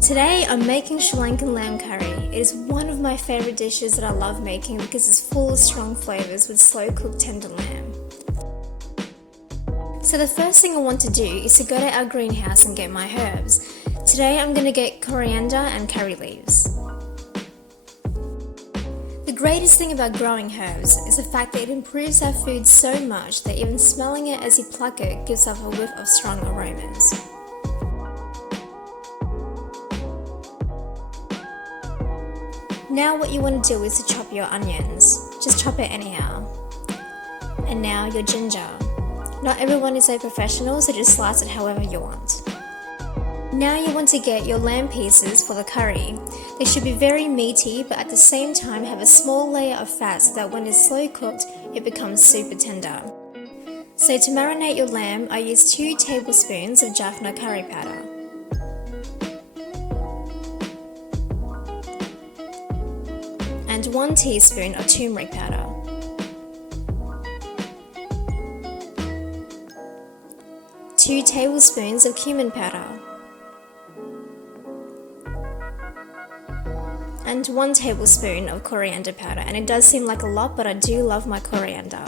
Today I'm making Sri Lankan lamb curry. It is one of my favourite dishes that I love making because it's full of strong flavours with slow cooked tender lamb. So the first thing I want to do is to go to our greenhouse and get my herbs. Today I'm going to get coriander and curry leaves. The greatest thing about growing herbs is the fact that it improves our food so much that even smelling it as you pluck it gives off a whiff of strong aromas. Now what you want to do is to chop your onions. Just chop it anyhow. And now your ginger. Not everyone is a professional, so just slice it however you want. Now you want to get your lamb pieces for the curry. They should be very meaty, but at the same time have a small layer of fat so that when it's slow cooked, it becomes super tender. So to marinate your lamb, I use 2 tablespoons of Jaffna curry powder. And 1 teaspoon of turmeric powder. Two tablespoons of cumin powder. And 1 tablespoon of coriander powder. And it does seem like a lot, but I do love my coriander.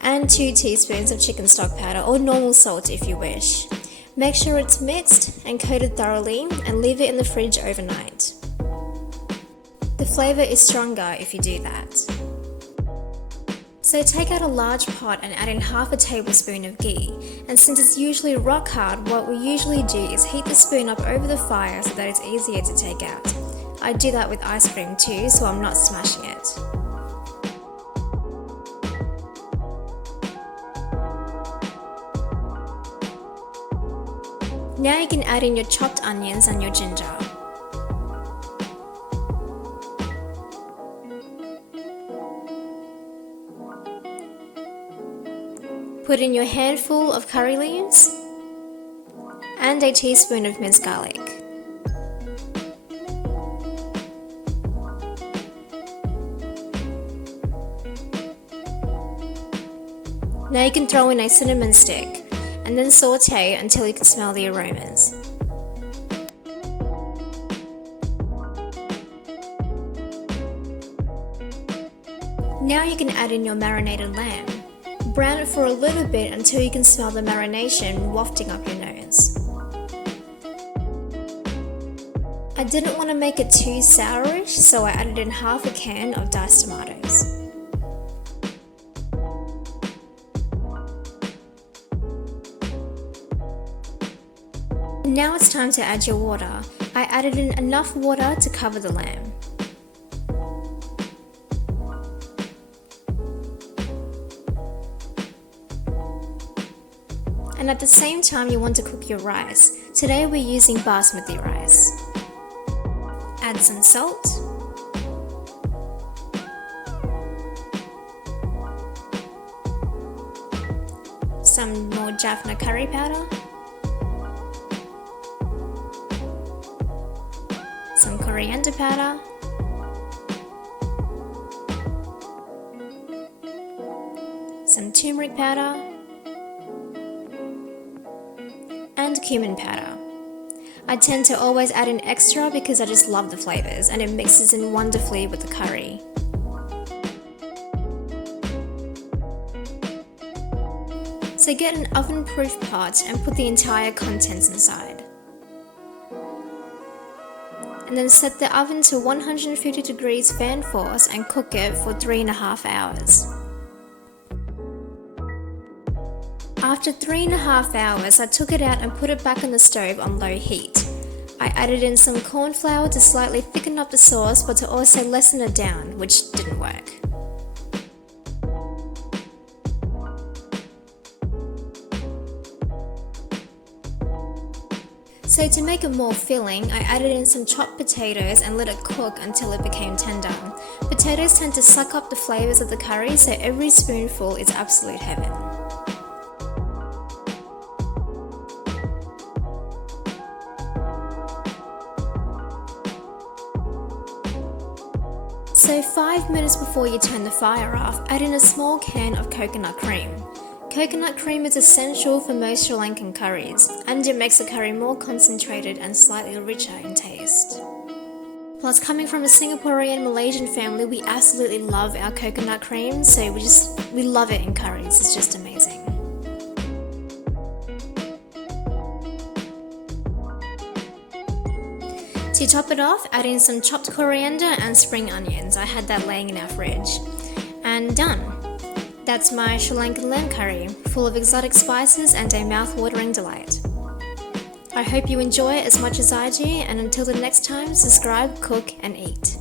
And 2 teaspoons of chicken stock powder or normal salt if you wish. Make sure it's mixed and coated thoroughly and leave it in the fridge overnight. The flavour is stronger if you do that. So take out a large pot and add in half a tablespoon of ghee, and since it's usually rock hard, what we usually do is heat the spoon up over the fire so that it's easier to take out. I do that with ice cream too, so I'm not smashing it. Now you can add in your chopped onions and your ginger. Put in your handful of curry leaves and a teaspoon of minced garlic. Now you can throw in a cinnamon stick and then sauté until you can smell the aromas. Now you can add in your marinated lamb. Brown it for a little bit until you can smell the marination wafting up your nose. I didn't want to make it too sourish, so I added in half a can of diced tomatoes. Now it's time to add your water. I added in enough water to cover the lamb. And at the same time you want to cook your rice. Today we're using Basmati rice. Add some salt. Some more Jaffna curry powder. Some coriander powder. Some turmeric powder. And cumin powder. I tend to always add in extra because I just love the flavours and it mixes in wonderfully with the curry. So get an oven-proof pot and put the entire contents inside. And then set the oven to 150 degrees fan force and cook it for 3.5 hours. After 3.5 hours, I took it out and put it back on the stove on low heat. I added in some corn flour to slightly thicken up the sauce but to also lessen it down, which didn't work. So to make it more filling, I added in some chopped potatoes and let it cook until it became tender. Potatoes tend to suck up the flavours of the curry, so every spoonful is absolute heaven. So 5 minutes before you turn the fire off, add in a small can of coconut cream. Coconut cream is essential for most Sri Lankan curries, and it makes the curry more concentrated and slightly richer in taste. Plus, coming from a Singaporean Malaysian family, we absolutely love our coconut cream, so we love it in curries. It's just amazing. To top it off, add in some chopped coriander and spring onions. I had that laying in our fridge. And done! That's my Sri Lankan lamb curry, full of exotic spices and a mouth-watering delight. I hope you enjoy it as much as I do, and until the next time, subscribe, cook and eat.